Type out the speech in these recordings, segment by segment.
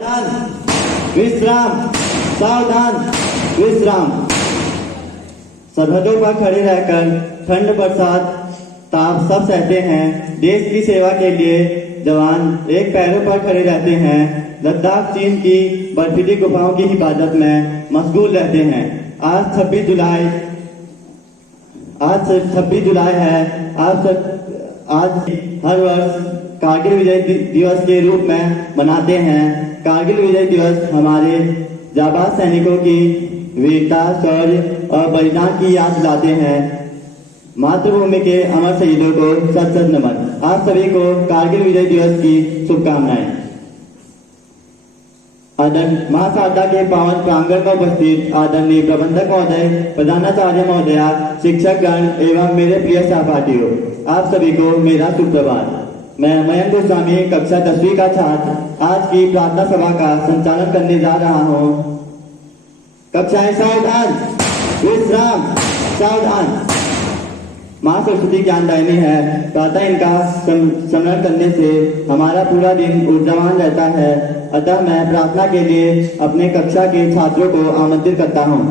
विश्राम, सावधान, विश्राम। सरहदों पर खड़े रहकर ठंड, बरसात, ताप सब सहते हैं। देश की सेवा के लिए जवान एक पैरों पर खड़े रहते हैं। लद्दाख चीन की बर्फीली गुफाओं की हिफाजत में मशगूल रहते हैं। आज 26 जुलाई है। आज हर वर्ष कारगिल विजय दिवस के रूप में मनाते हैं। कारगिल विजय दिवस हमारे जाबाज सैनिकों की वीरता, शौर्य और बलिदान की याद दिलाते हैं। मातृभूमि के अमर शहीदों को सत सत नमन। आप सभी को कारगिल विजय दिवस की शुभकामनाएं। मां शारदा के पावन प्रांगण में उपस्थित आदरणीय प्रबंधक महोदय, प्रधानाचार्य महोदया, शिक्षक गण एवं मेरे प्रिय सहपाठियों, आप सभी को मेरा सुप्रभात। मैं मयंक गोस्वामी, कक्षा 10वीं का छात्र, आज की प्रार्थना सभा का संचालन करने जा रहा हूँ। कक्षाएं सावधान, विश्राम, सावधान। माँ सरस्वती ज्ञानदायिनी है। प्रातः इनका स्मरण करने से हमारा पूरा दिन ऊर्जावान रहता है। अतः मैं प्रार्थना के लिए अपने कक्षा के छात्रों को आमंत्रित करता हूँ।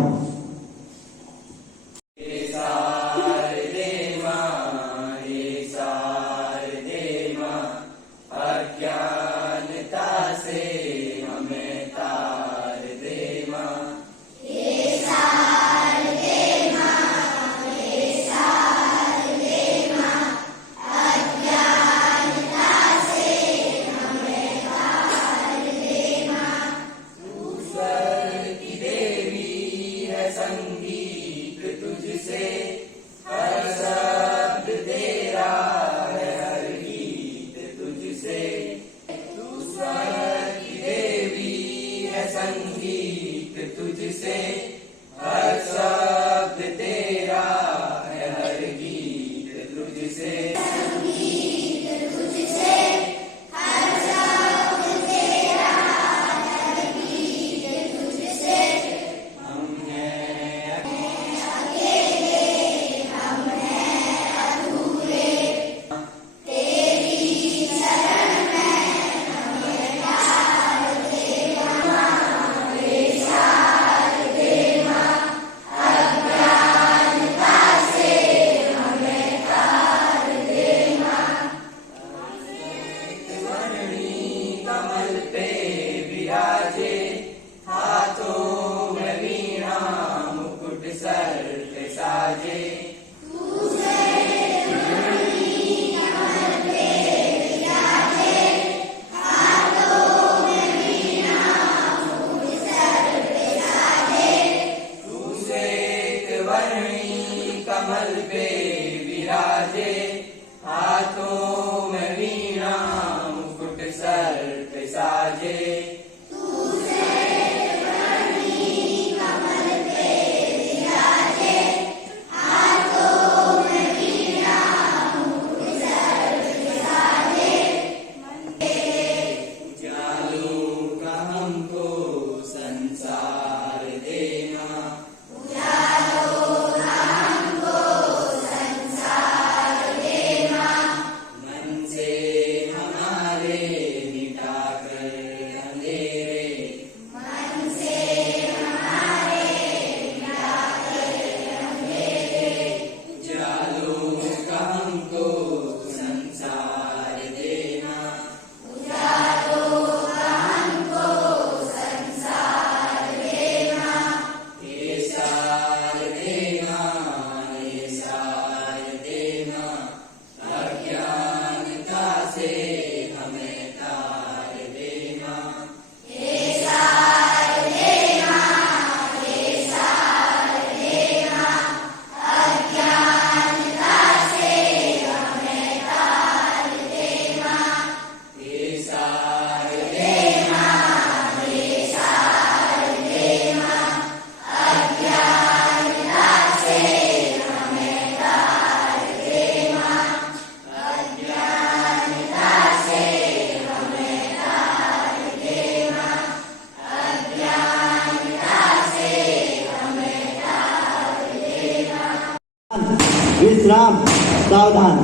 विश्राम, सावधान।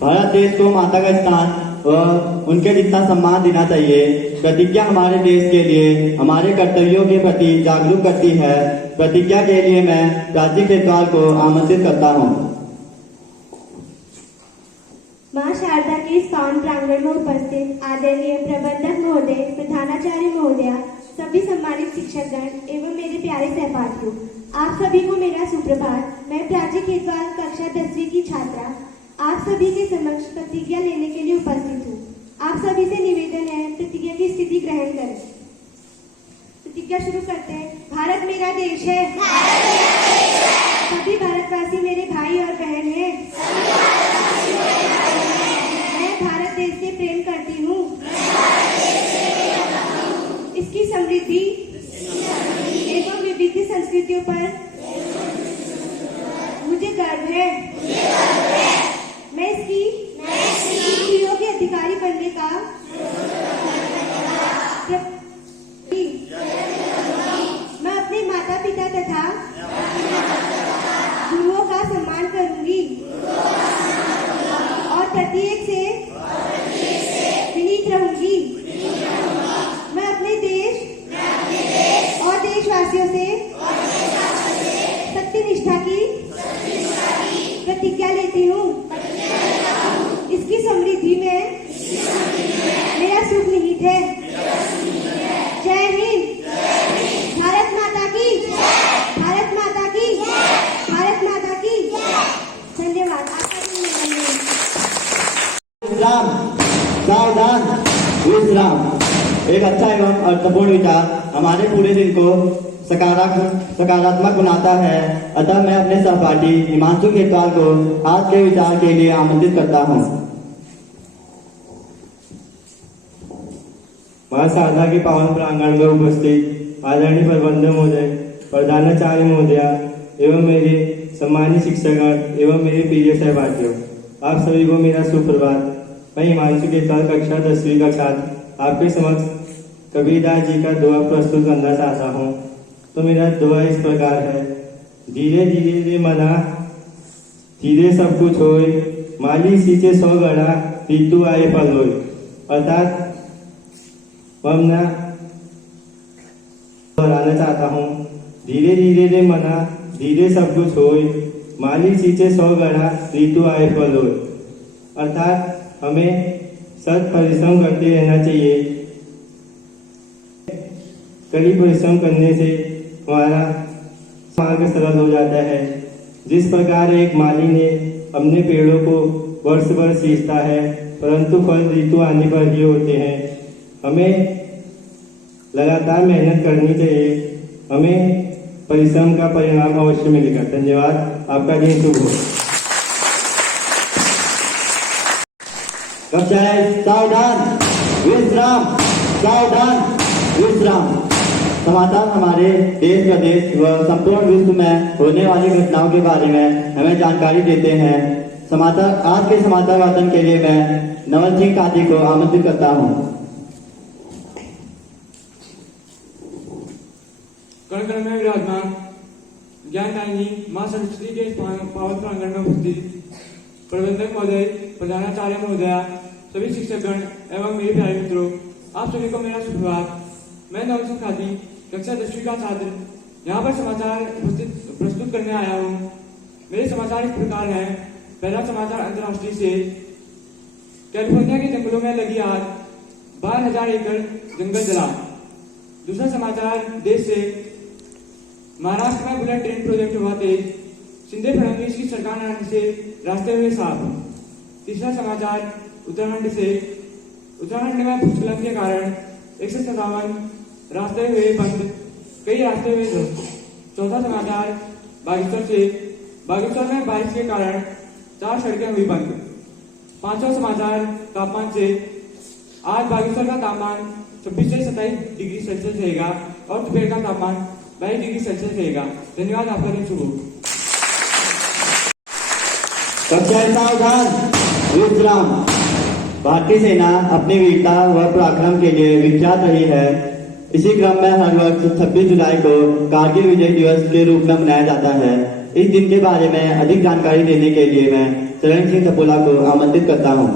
भारत देश को माता का स्थान व उनके जितना सम्मान देना चाहिए। प्रतिज्ञा हमारे देश के लिए हमारे कर्तव्यों के प्रति जागरूक करती है। प्रतिज्ञा के लिए मैं प्राची खेतवाल को आमंत्रित करता हूँ। मां शारदा के इस पावन प्रांगण में उपस्थित आदरणीय प्रबंधक महोदय, प्रधानाचार्य महोदया, सभी सम्मानित शिक्षकगण एवं मेरे प्यारे सहपाठियों, आप सभी को मेरा सुप्रभात। मैं प्राची खेतवाल कक्षा 10वीं की छात्रा आप सभी के समक्ष प्रतिज्ञा लेने के लिए उपस्थित हूँ। आप सभी से निवेदन है प्रतिज्ञा की स्थिति ग्रहण करें। प्रतिज्ञा शुरू करते हैं। भारत मेरा देश है, सभी भारतवासी मेरे भाई और बहन हैं। मैं भारत देश से प्रेम करती हूँ। इसकी समृद्धि एवं विविध संस्कृतियों पर मुझे गर्व है। मैं इसकी स्त्रियों के अधिकारी बनने का मैं अपने माता पिता तथा गुरुओं का सम्मान करूंगी और प्रत्येक से विनीत रहूंगी। मैं अपने देश और देशवासियों से सत्यनिष्ठा की प्रतिज्ञा लेती हूँ। इसकी समृद्धि में मेरा सुख निहित है। जय हिंद। भारत माता की, भारत माता की, भारत माता की। धन्यवाद। विश्राम, सावधान, विश्राम। एक अच्छा एवं अर्थपूर्ण विचार हमारे पूरे दिन को सकारात्मक बनाता है। अतः मैं अपने सहपाठी हिमांशु खेतवाल को आज के विचार के लिए आमंत्रित करता हूँ। मां शारदा के पावन प्रांगण में उपस्थित आदरणीय प्रबंधक महोदय, प्रधानाचार्य महोदया एवं मेरे सम्मानित शिक्षकगण एवं मेरे प्रिय सहपाठियों, आप सभी को मेरा सुप्रभात। मैं हिमांशु खेतवाल कक्षा 10वीं का छात्र आपके समक्ष कबीरदास जी का दुआ प्रस्तुत करना चाहता हूँ। तो मेरा दुआ इस प्रकार है। धीरे धीरे रे मना, धीरे सब कुछ होए, माली सींचे 100 गणा, ऋतु आए फल होए। अर्थात मैं दोहराना चाहता हूँ। धीरे धीरे रे मना, धीरे सब कुछ होए, माली सींचे 100 गणा, ऋतु आए फल होए। अर्थात हमें सतत परिश्रम करते रहना चाहिए। कड़ी परिश्रम करने से हमारा मार्ग सरल हो जाता है। जिस प्रकार एक माली ने अपने पेड़ों को वर्ष भर सींचता है, परंतु फल ऋतु आने पर ही होते हैं। हमें लगातार मेहनत करनी चाहिए। हमें परिश्रम का परिणाम अवश्य मिलेगा। धन्यवाद। आपका दिन शुभ हो। कक्षाएं सावधान, विश्राम, सावधान, विश्राम। समाचार हमारे देश प्रदेश व संपूर्ण विश्व में होने वाली घटनाओं के बारे में हमें जानकारी देते हैं। आज के समाचार वाचन के लिए मैं नवल सिंह काजी को आमंत्रित करता हूँ। कण कण में विराजमान ज्ञानदायिनी मां सरस्वती के पावन प्रांगण में उपस्थित प्रबंधक महोदय, प्रधानाचार्य महोदया, सभी शिक्षकगण एवं मेरे प्यारे मित्रों, आप सभी को मेरा सुप्रभात। मैं नवल सिंह काजी कक्षा 10वीं का छात्र यहाँ पर समाचार प्रस्तुत करने आया हूँ। मेरे समाचार इस प्रकार हैं। पहला समाचार अंतर्राष्ट्रीय से। कैलिफोर्निया के जंगलों में लगी आग, 12,000 एकड़ जंगल जला। दूसरा समाचार देश से। महाराष्ट्र में बुलेट ट्रेन प्रोजेक्ट हुआ तेज, शिंदे फडणवीस की सरकार आने से रास्ते हुए साफ। तीसरा समाचार उत्तराखंड से। उत्तराखंड में भूस्खलन के कारण 157 रास्ते हुए बंद, कई रास्ते हुए ध्वस्त। चौथा समाचार बागेश्वर से। बागेश्वर में बारिश के कारण 4 सड़कें हुई बंद। पांचवा समाचार तापमान से। आज बागेश्वर का तापमान 26 से 27 डिग्री सेल्सियस रहेगा और दोपहर का तापमान 22 डिग्री सेल्सियस रहेगा। धन्यवाद। आपका दिन शुभ हो। कक्षाएं सावधान, विश्राम। भारतीय सेना अपनी वीरता व पराक्रम के लिए विख्यात रही है। इसी क्रम में हर वर्ष 26 जुलाई को कारगिल विजय दिवस के रूप में मनाया जाता है। इस दिन के बारे में अधिक जानकारी देने के लिए मैं चरण सिंह टपोला को आमंत्रित करता हूँ।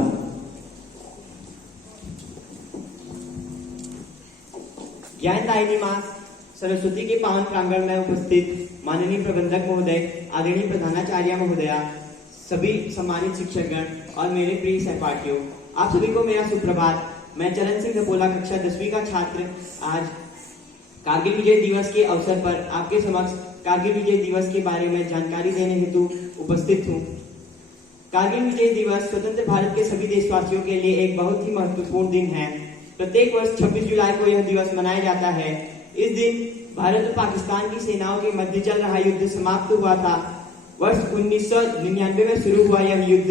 ज्ञानदायिनी माँ सरस्वती के पावन प्रांगण में उपस्थित माननीय प्रबंधक महोदय, आदरणीय प्रधानाचार्य महोदया, सभी सम्मानित शिक्षकगण और मेरे प्रिय सहपाठियों, आप सभी को मेरा सुप्रभात। मैं चरण सिंह कपोला, कक्षा 10वीं का छात्र, आज कारगिल विजय दिवस के अवसर पर आपके समक्ष कारगिल विजय दिवस के बारे में जानकारी देने हेतु उपस्थित हूँ। कारगिल विजय दिवस स्वतंत्र भारत के सभी देशवासियों के लिए एक बहुत ही महत्वपूर्ण दिन है। प्रत्येक वर्ष 26 जुलाई को यह दिवस मनाया जाता है। इस दिन भारत और पाकिस्तान की सेनाओं के मध्य चल रहा युद्ध समाप्त हुआ था। वर्ष 1999 में शुरू हुआ यह युद्ध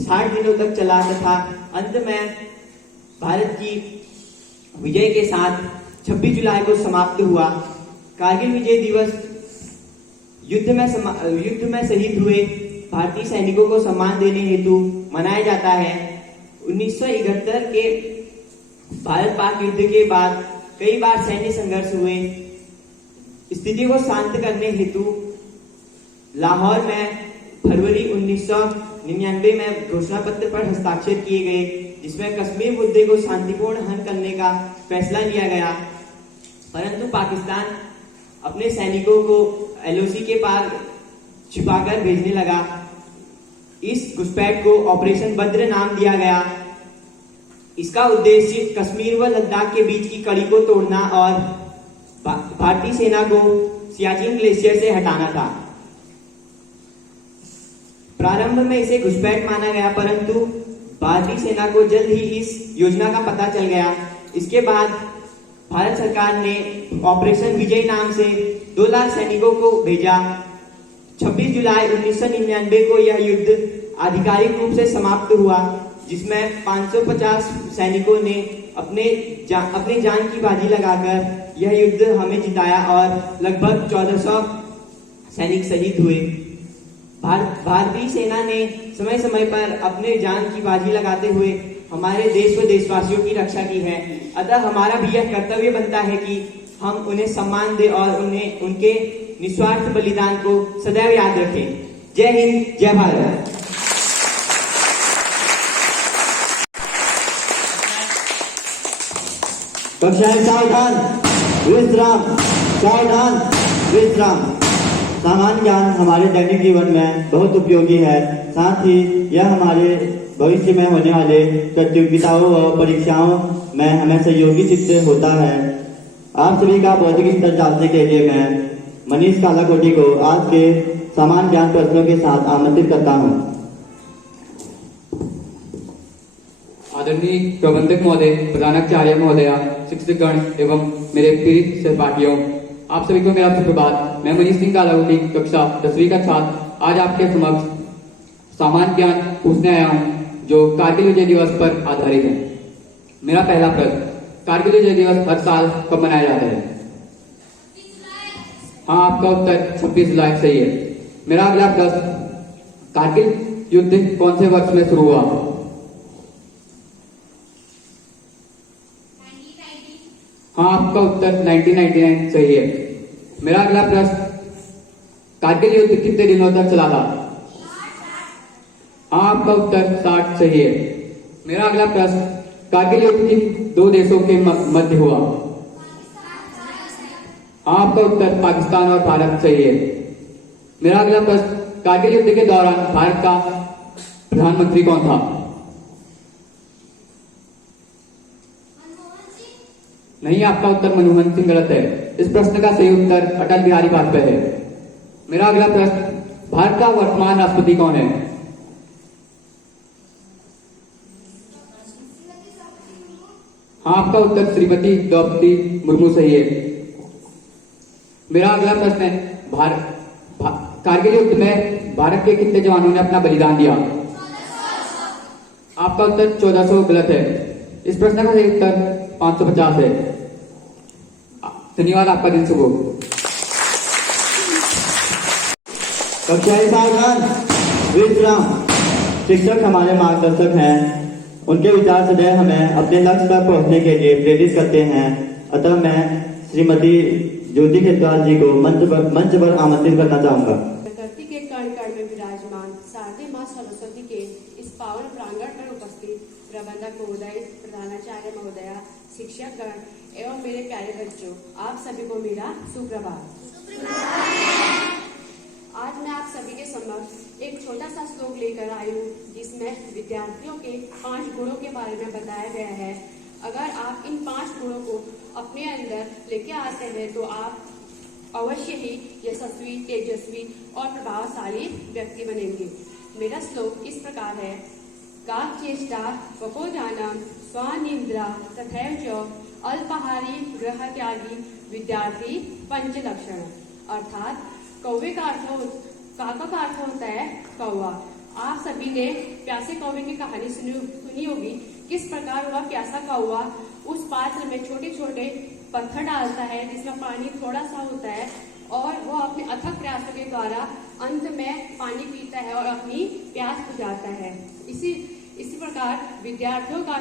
60 दिनों तक चला तथा अंत में भारत की विजय के साथ 26 जुलाई को समाप्त हुआ। कारगिल विजय दिवस युद्ध में शहीद हुए भारतीय सैनिकों को सम्मान देने हेतु मनाया जाता है। 1971 के भारत पाक युद्ध के बाद कई बार सैन्य संघर्ष हुए। स्थिति को शांत करने हेतु लाहौर में फरवरी 1999 में घोषणा पत्र पर हस्ताक्षर किए गए, जिसमें कश्मीर मुद्दे को शांतिपूर्ण हल करने का फैसला लिया गया। परंतु पाकिस्तान अपने सैनिकों को एलओसी के पार छिपाकर भेजने लगा। इस घुसपैठ को ऑपरेशन बद्र नाम दिया गया। इसका उद्देश्य कश्मीर व लद्दाख के बीच की कड़ी को तोड़ना और भारतीय सेना को सियाचिन ग्लेशियर से हटाना था। प्रारंभ में इसे घुसपैठ माना गया, परंतु भारतीय सेना को जल्द ही इस योजना का पता चल गया। इसके बाद भारत सरकार ने ऑपरेशन विजय नाम से 2 लाख सैनिकों को भेजा। 26 जुलाई 1999 को यह युद्ध आधिकारिक रूप से समाप्त हुआ, जिसमें 550 सैनिकों ने अपनी जान की बाजी लगाकर यह युद्ध हमें जिताया और लगभग 1400 सैनिक शहीद हुए। भारतीय सेना ने समय समय पर अपने जान की बाजी लगाते हुए हमारे देश व देशवासियों की रक्षा की है। अतः हमारा भी यह कर्तव्य बनता है कि हम उन्हें सम्मान दें और उन्हें उनके निस्वार्थ बलिदान को सदैव याद रखें। जय हिंद, जय भारत। कक्षाएं सावधान, विश्राम, सावधान, विश्राम। सामान्य ज्ञान हमारे दैनिक जीवन में बहुत उपयोगी है। साथ ही यह हमारे भविष्य में होने वाले प्रतियोगिताओं व परीक्षाओं में हमें सहयोगी सिद्ध होता है। आप सभी का बौद्धिक स्तर जांचने के लिए मैं मनीष कालाकोटी को आज के सामान्य ज्ञान प्रश्नों के साथ आमंत्रित करता हूँ। आदरणीय प्रबंधक महोदय, प्रधानाचार्य महोदया, शिक्षकगण एवं मेरे प्रिय सहपाठियों, आप सभी को मेरा सुप्रभात। मैं मनीष सिंह कालाकोटी, कक्षा 10वीं का छात्र, आज आपके समक्ष सामान्य ज्ञान पूछने आया हूँ जो कारगिल विजय दिवस पर आधारित है। मेरा पहला प्रश्न, कारगिल विजय दिवस हर साल कब मनाया जाता है? हाँ, आपका उत्तर 26 जुलाई सही है। मेरा अगला प्रश्न, कारगिल युद्ध कौन से वर्ष में शुरू हुआ? हाँ, आपका उत्तर 1999 सही है। मेरा अगला प्रश्न, कारगिल युद्ध कितने दिनों तक चला था? हाँ, आपका उत्तर 60 सही है। मेरा अगला प्रश्न, कारगिल युद्ध किन 2 देशों के मध्य हुआ? हाँ, आपका उत्तर पाकिस्तान और भारत सही है। मेरा अगला प्रश्न, कारगिल युद्ध के दौरान भारत का प्रधानमंत्री कौन था? नहीं, आपका उत्तर मनमोहन सिंह गलत है। इस प्रश्न का सही उत्तर अटल बिहारी वाजपेयी है। मेरा अगला प्रश्न, भारत का वर्तमान राष्ट्रपति कौन है? हाँ, आपका उत्तर श्रीमती द्रौपदी मुर्मू सही है। मेरा अगला प्रश्न है, कारगिल युद्ध में भारत के कितने जवानों ने अपना बलिदान दिया? आपका उत्तर 1400 गलत है। इस प्रश्न का सही उत्तर 550 है। धन्यवाद, आपका दिन शुभ हो। कक्षाएं सावधान, विश्राम। शिक्षक हमारे मार्गदर्शक हैं। उनके विचार सदैव हमें अपने लक्ष्य तक पहुंचने के लिए प्रेरित करते हैं। अतः मैं श्रीमती ज्योति खेतवाल जी को मंच पर आमंत्रित करना चाहूंगा। धरती के कण कण में विराजमान शारदे माँ सरस्वती के इस पावन प्रांगण पर उपस्थित प्रबंधक महोदय, प्रधानाचार्य महोदया, शिक्षक गण एवं मेरे प्यारे बच्चों, आप सभी को मेरा सुप्रभात। आज मैं आप सभी के समक्ष एक छोटा सा श्लोक लेकर आई हूँ, जिसमें विद्यार्थियों के 5 गुणों के बारे में बताया गया है। अगर आप इन 5 गुणों को अपने अंदर लेके आते हैं तो आप अवश्य ही यशस्वी, तेजस्वी और प्रभावशाली व्यक्ति बनेंगे। मेरा श्लोक इस प्रकार है। का चेष्टा वकोदानम स्वानिंद्रा तथैव च अल्पाहारी गृह त्यागी विद्यार्थी पंचलक्षण। अर्थात कौवे का काका का अर्थ होता है कौवा। आप सभी ने प्यासे कौवे की कहानी सुनी होगी। किस प्रकार वह प्यासा कौवा उस पात्र में छोटे छोटे पत्थर डालता है जिसमें पानी थोड़ा सा होता है और वह अपने अथक प्रयासों के द्वारा अंत में पानी पीता है और अपनी प्यास बुझाता है। इसी प्रकार विद्यार्थियों का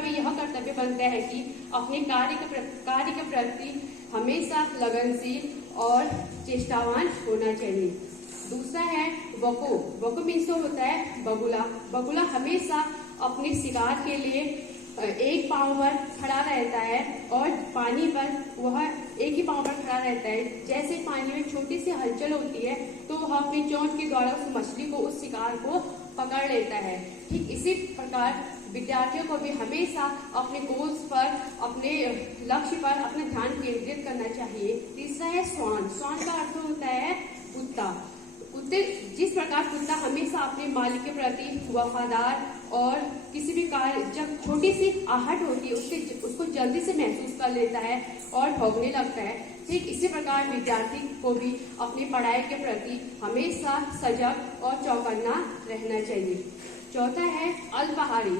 भी यह कर्तव्य बनता है कि अपने कार्य के प्रति हमेशा लगनशील और चेष्टावान होना चाहिए। दूसरा है वको मीन्स होता है बगुला। बगुला हमेशा अपने शिकार के लिए एक पांव पर खड़ा रहता है और पानी पर वह एक ही पांव पर खड़ा रहता है। जैसे पानी में छोटी सी हलचल होती है तो वह अपनी चोंच के द्वारा उस मछली को, उस शिकार को पकड़ लेता है। ठीक इसी प्रकार विद्यार्थियों को भी हमेशा अपने गोल्स पर, अपने लक्ष्य पर अपना ध्यान केंद्रित करना चाहिए। तीसरा है स्वान। स्वान का अर्थ होता है कुत्ता। जिस प्रकार कुत्ता हमेशा अपने मालिक के प्रति वफादार और किसी भी कार्य, जब छोटी सी आहट होती है उसको जल्दी से महसूस कर लेता है और भौंकने लगता है। ठीक इसी प्रकार विद्यार्थी को भी अपनी पढ़ाई के प्रति हमेशा सजग और चौकन्ना रहना चाहिए। चौथा है अल्पाहारी।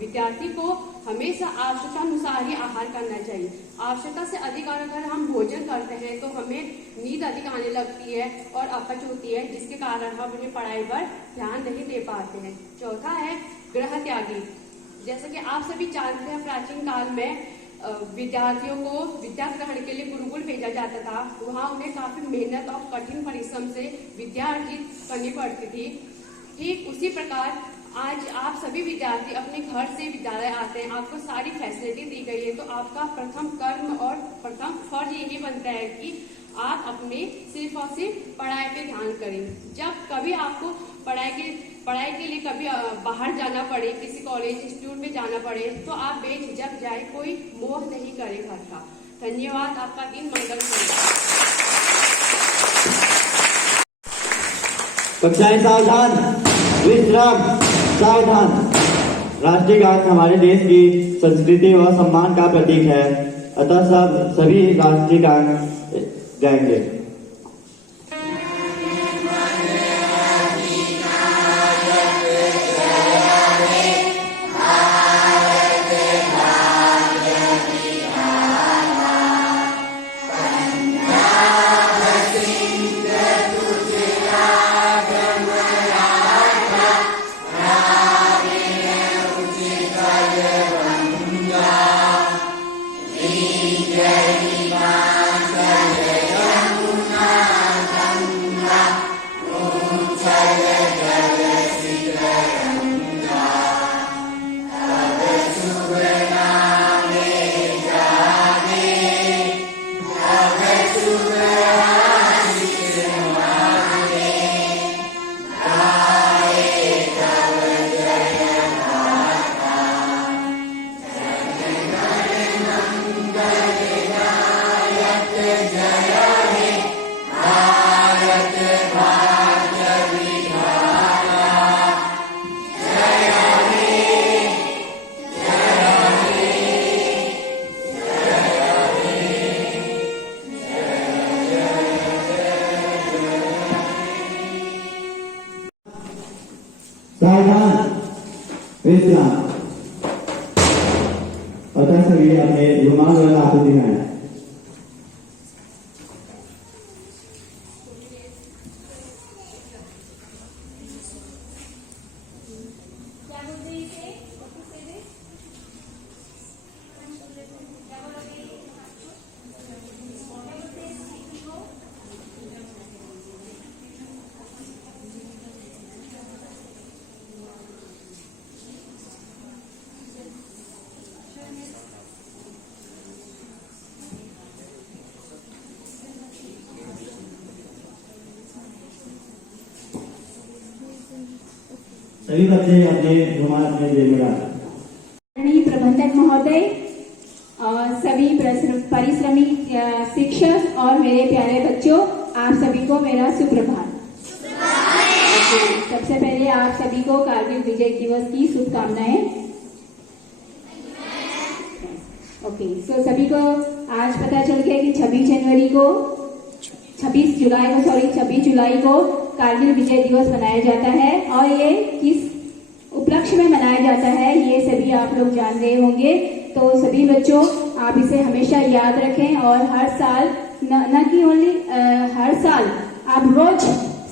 विद्यार्थी को हमेशा आवश्यकता अनुसार ही आहार करना चाहिए। आवश्यकता से अधिक अगर हम भोजन करते हैं तो हमें नींद अधिक आने लगती है और अपच होती है, जिसके कारण हम अपनी पढ़ाई पर ध्यान नहीं दे पाते हैं। चौथा है गृह त्यागी। जैसे कि आप सभी जानते हैं, प्राचीन काल में विद्यार्थियों को विद्या ग्रहण के लिए गुरुकुल भेजा जाता था। वहाँ उन्हें काफी मेहनत और कठिन परिश्रम से विद्या अर्जित करनी पड़ती थी। ठीक उसी प्रकार आज आप सभी विद्यार्थी अपने घर से विद्यालय आते हैं, आपको सारी फैसिलिटी दी गई है, तो आपका प्रथम कर्म और प्रथम फर्ज यही बनता है कि आप अपने सिर्फ और सिर्फ पढ़ाई पे ध्यान करें। जब कभी आपको पढ़ाई के लिए कभी बाहर जाना पड़े, किसी कॉलेज इंस्टीट्यूट में जाना पड़े, तो आप बेझिझक जाए, कोई मोह नहीं करे घर का। धन्यवाद। आपका दिन मंगल हो। कक्षाएं सावधान, विश्राम, सावधान। राष्ट्रीय गान हमारे देश की संस्कृति व सम्मान का प्रतीक है, अतः सभी राष्ट्रीय गान गाएंगे। सावधान, विश्राम। अतः सभी अपने रुमाल और हाथ दिखाएं। सभी बच्चे अपने रुमाल अपने जेब में डालें। आदरणीय प्रबंधक महोदय और सभी परिश्रमी शिक्षक और मेरे प्यारे बच्चों, आप सभी को मेरा सुप्रभात। सबसे पहले आप सभी को कारगिल विजय दिवस की शुभकामनाएं। ओके, सो सभी को आज पता चल गया कि 26 जुलाई को कारगिल विजय दिवस मनाया जाता है और ये किस उपलक्ष्य में मनाया जाता है ये सभी आप लोग जान रहे होंगे। तो सभी बच्चों, आप इसे हमेशा याद रखें और हर साल न कि ओनली हर साल आप रोज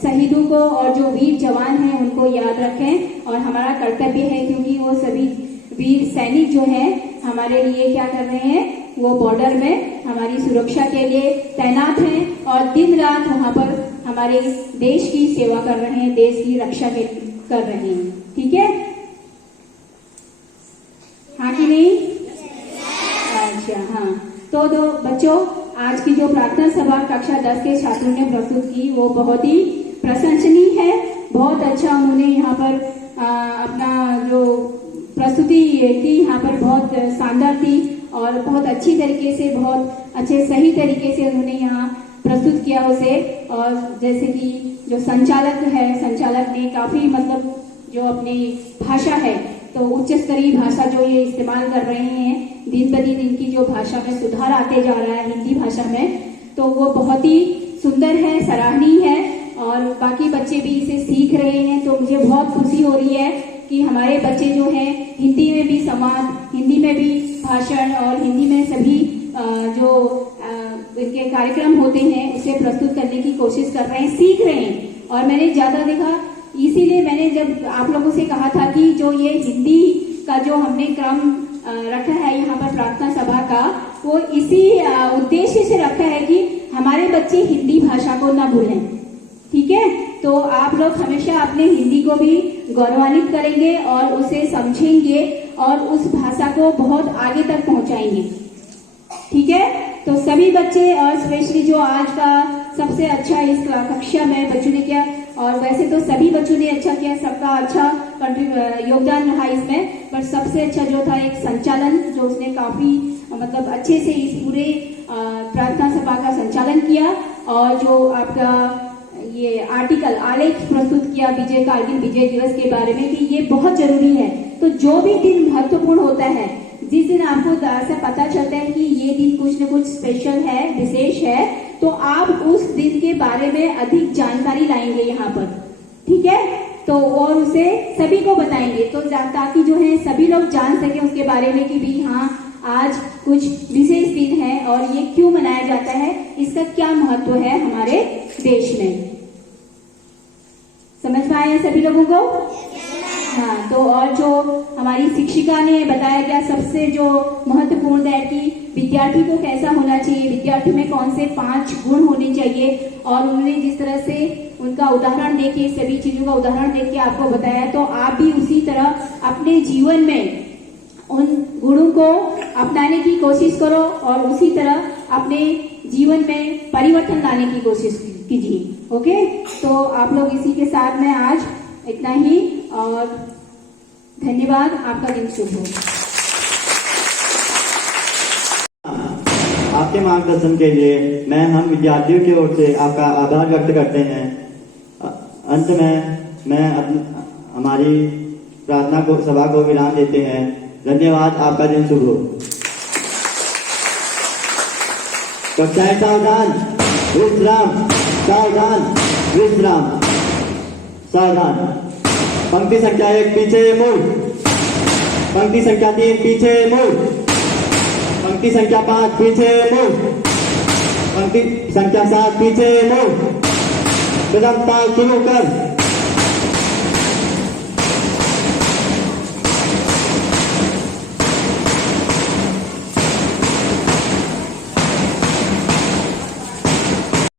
शहीदों को और जो वीर जवान हैं उनको याद रखें। और हमारा कर्तव्य है, क्योंकि वो सभी वीर सैनिक जो हैं हमारे लिए क्या कर रहे हैं, वो बॉर्डर में हमारी सुरक्षा के लिए तैनात हैं और दिन रात वहां पर हमारे देश की सेवा कर रहे हैं, देश की रक्षा कर रहे हैं। ठीक है, हाँ कि नहीं? अच्छा, हाँ। तो दो बच्चों, आज की जो प्रार्थना सभा कक्षा 10 के छात्रों ने प्रस्तुत की वो बहुत ही प्रशंसनीय है। बहुत अच्छा उन्होंने यहाँ पर अपना जो प्रस्तुति की यहाँ पर बहुत शानदार थी और बहुत अच्छी तरीके से, बहुत अच्छे सही तरीके से उन्होंने यहाँ प्रस्तुत किया उसे। और जैसे कि जो संचालक ने काफी मतलब जो अपनी भाषा है तो उच्च स्तरीय भाषा जो ये इस्तेमाल कर रहे हैं, दिन ब दिन इनकी जो भाषा में सुधार आते जा रहा है हिंदी भाषा में, तो वो बहुत ही सुंदर है, सराहनीय है और बाकी बच्चे भी इसे सीख रहे हैं। तो मुझे बहुत खुशी हो रही है कि हमारे बच्चे जो हैं हिंदी में भी संवाद, हिंदी में भी भाषण और हिंदी में सभी जो इनके कार्यक्रम होते हैं उसे प्रस्तुत करने की कोशिश कर रहे हैं, सीख रहे हैं। और मैंने ज्यादा देखा, इसीलिए मैंने जब आप लोगों से कहा था कि जो ये हिंदी का जो हमने क्रम रखा है यहाँ पर प्रार्थना सभा का, वो इसी उद्देश्य से रखा है कि हमारे बच्चे हिंदी भाषा को ना भूलें। ठीक है, तो आप लोग हमेशा अपने हिंदी को भी गौरवान्वित करेंगे और उसे समझेंगे और उस भाषा को बहुत आगे तक पहुंचाएंगे। ठीक है, तो सभी बच्चे और स्पेशली जो आज का सबसे अच्छा इस कक्षा में बच्चों ने किया, और वैसे तो सभी बच्चों ने अच्छा किया, सबका अच्छा योगदान रहा इसमें, पर सबसे अच्छा जो था एक संचालन, जो उसने काफी मतलब अच्छे से इस पूरे प्रार्थना सभा का संचालन किया। और जो आपका ये आर्टिकल आलेख प्रस्तुत किया कारगिल विजय दिवस के बारे में कि ये बहुत जरूरी है। तो जो भी दिन महत्वपूर्ण होता है, जिस दिन आपको ऐसा पता चलता है कि ये दिन कुछ न कुछ स्पेशल है, विशेष है, तो आप उस दिन के बारे में अधिक जानकारी लाएंगे यहाँ पर। ठीक है, तो और उसे सभी को बताएंगे, तो ताकि जो है सभी लोग जान सके उसके बारे में कि भी हाँ आज कुछ विशेष दिन है और ये क्यों मनाया जाता है, इसका क्या महत्व है हमारे देश में। समझ में आया सभी लोगों को? हाँ, तो और जो हमारी शिक्षिका ने बताया गया सबसे जो महत्वपूर्ण है कि विद्यार्थी को कैसा होना चाहिए, विद्यार्थी में कौन से 5 गुण होने चाहिए, और उन्होंने जिस तरह से उनका उदाहरण देके, सभी चीजों का उदाहरण देके आपको बताया, तो आप भी उसी तरह अपने जीवन में उन गुणों को अपनाने की कोशिश करो और उसी तरह अपने जीवन में परिवर्तन लाने की कोशिश कीजिए। ओके, तो आप लोग इसी के साथ में आज इतना ही, और धन्यवाद। आपका दिन शुभ हो। आपके मार्गदर्शन के लिए मैं हम विद्यार्थियों की ओर से आपका आभार व्यक्त करते हैं। अंत में मैं हमारी प्रार्थना को सभा को विराम देते हैं। धन्यवाद। आपका दिन शुभ हो। कक्षाएं सावधान, विश्राम, सावधान, विश्राम, सावधान। पंक्ति संख्या 1 पीछे मुड़, पंक्ति संख्या 3 पीछे मुड़, पंक्ति संख्या 5 पीछे मुड़, पंक्ति संख्या 7 पीछे मुड़। कदम ताल शुरू कर।